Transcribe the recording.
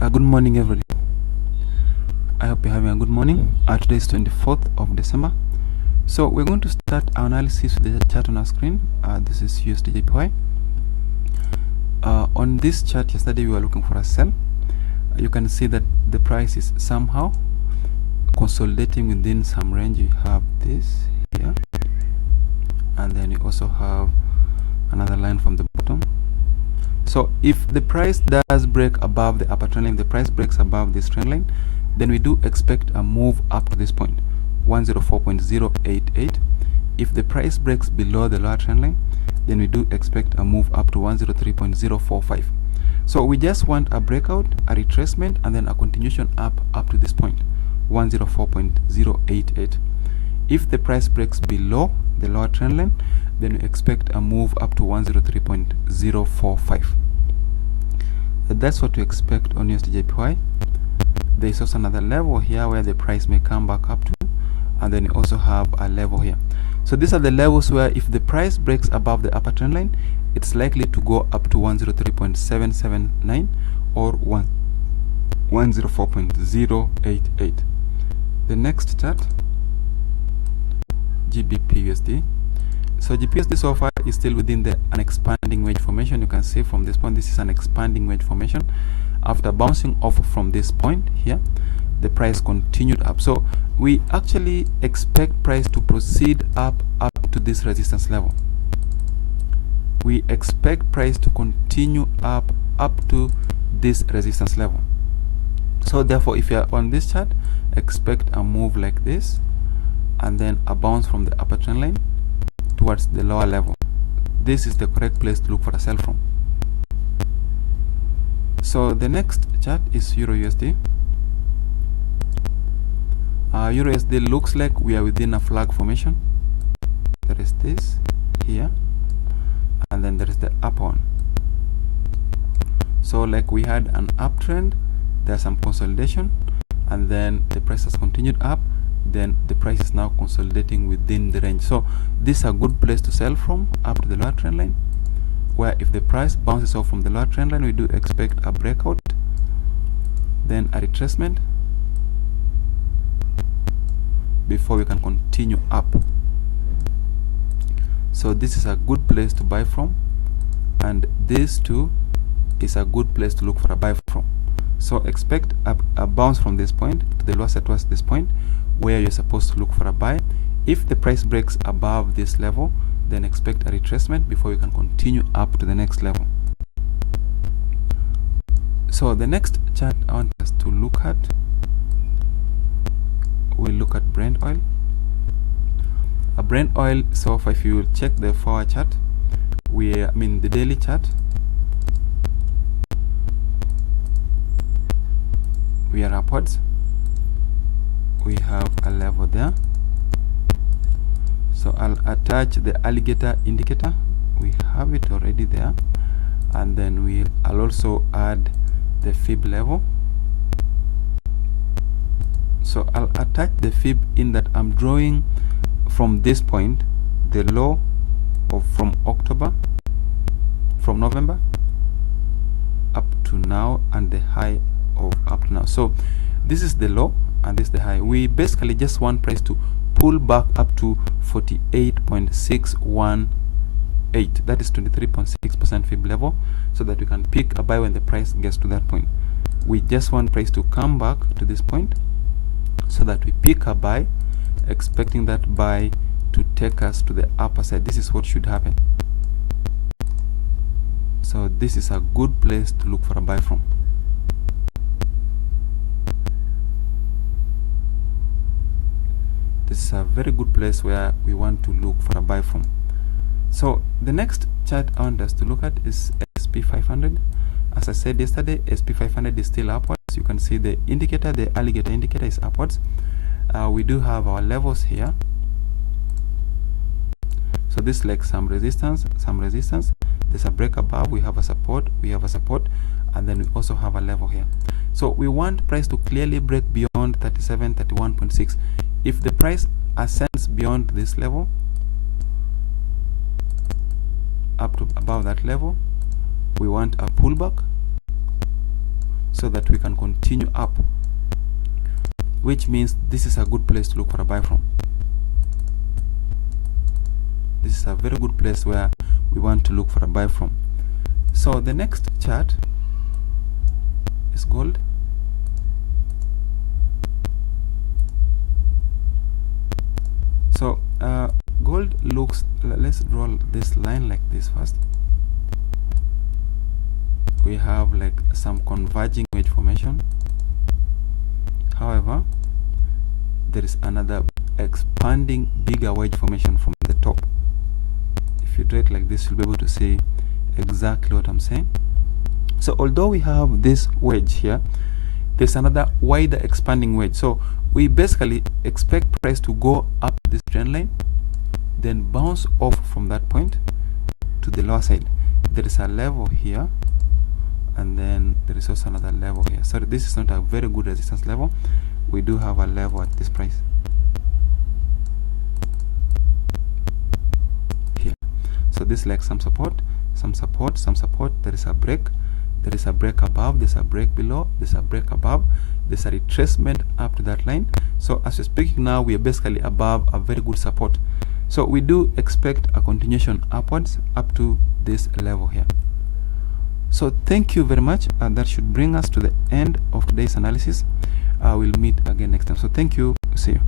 Good morning, everybody. I hope you're having a good morning. Today is 24th of December. So we're going to start our analysis with the chart on our screen. This is USDJPY. On this chart yesterday, we were looking for a sell. You can see that the price is somehow consolidating within some range. You have this here, and then you also have another line from the bottom. So if the price does break above the upper trend line, if the price breaks above this trend line, then we do expect a move up to this point, 104.088. If the price breaks below the lower trend line, then we do expect a move up to 103.045. So we just want a breakout, a retracement, and then a continuation up to this point, 104.088. If the price breaks below the lower trend line, then we expect a move up to 103.045. That's what we expect on USDJPY. There is also another level here where the price may come back up to, and then you also have a level here. So these are the levels where if the price breaks above the upper trend line, it's likely to go up to 103.779 or 104.088. The next chart, GBPUSD. So GBPUSD so far is still within an expanding wedge formation. You can see from this point, this is an expanding wedge formation. After bouncing off from this point here, the price continued up. So we actually expect price to proceed up to this resistance level. We expect price to continue up to this resistance level. So therefore, if you are on this chart, expect a move like this, and then a bounce from the upper trend line towards the lower level. This is the correct place to look for a sell from. So the next chart is EURUSD. EURUSD looks like we are within a flag formation. There is this here, and then there is the upper one. So like we had an uptrend, there's some consolidation, and then the price has continued up. Then the price is now consolidating within the range. So this is a good place to sell from, up to the lower trend line, where if the price bounces off from the lower trend line, we do expect a breakout, then a retracement before we can continue up. So this is a good place to buy from, and this too is a good place to look for a buy from. So expect a bounce from this point to the lower side towards this point, where you're supposed to look for a buy. If the price breaks above this level, then expect a retracement before you can continue up to the next level. So the next chart I want us to look at, we'll look at Brent oil. Brent oil, so if you check the 4-hour chart, the daily chart, we are upwards. We have a level there. So I'll attach the alligator indicator. We have it already there, and then I'll also add the fib level. So I'll attach the fib in that I'm drawing from this point the low from November up to now, and the high of up to now. So this is the low and this is the high. We basically just want price to pull back up to 48.618. That is 23.6% fib level, so that we can pick a buy when the price gets to that point. We just want price to come back to this point so that we pick a buy, expecting that buy to take us to the upper side. This is what should happen. So this is a good place to look for a buy from. This is a very good place where we want to look for a buy from. So the next chart I want us to look at is SP500. As I said yesterday, SP500 is still upwards. You can see the indicator, the alligator indicator, is upwards. We do have our levels here. So this is like some resistance. There's a break above, we have a support, and then we also have a level here. So we want price to clearly break beyond 31.6. If the price ascends beyond this level, up to above that level, we want a pullback, so that we can continue up, which means this is a good place to look for a buy from. This is a very good place where we want to look for a buy from. So the next chart is gold. So gold looks, let's draw this line like this first. We have like some converging wedge formation. However, there is another expanding bigger wedge formation from the top. If you draw it like this, you'll be able to see exactly what I'm saying. So although we have this wedge here, there's another wider expanding wedge. So we basically expect price to go up this trend line, then bounce off from that point to the lower side. There is a level here, and then there is also another level here. So this is not a very good resistance level. We do have a level at this price here. So this is like some support, some support, some support. There is a break, there is a break above, there's a break below, there's a break above, there's a retracement up to that line. So as we're speaking now, we are basically above a very good support. So we do expect a continuation upwards up to this level here. So thank you very much, and that should bring us to the end of today's analysis. We'll meet again next time. So thank you. See you.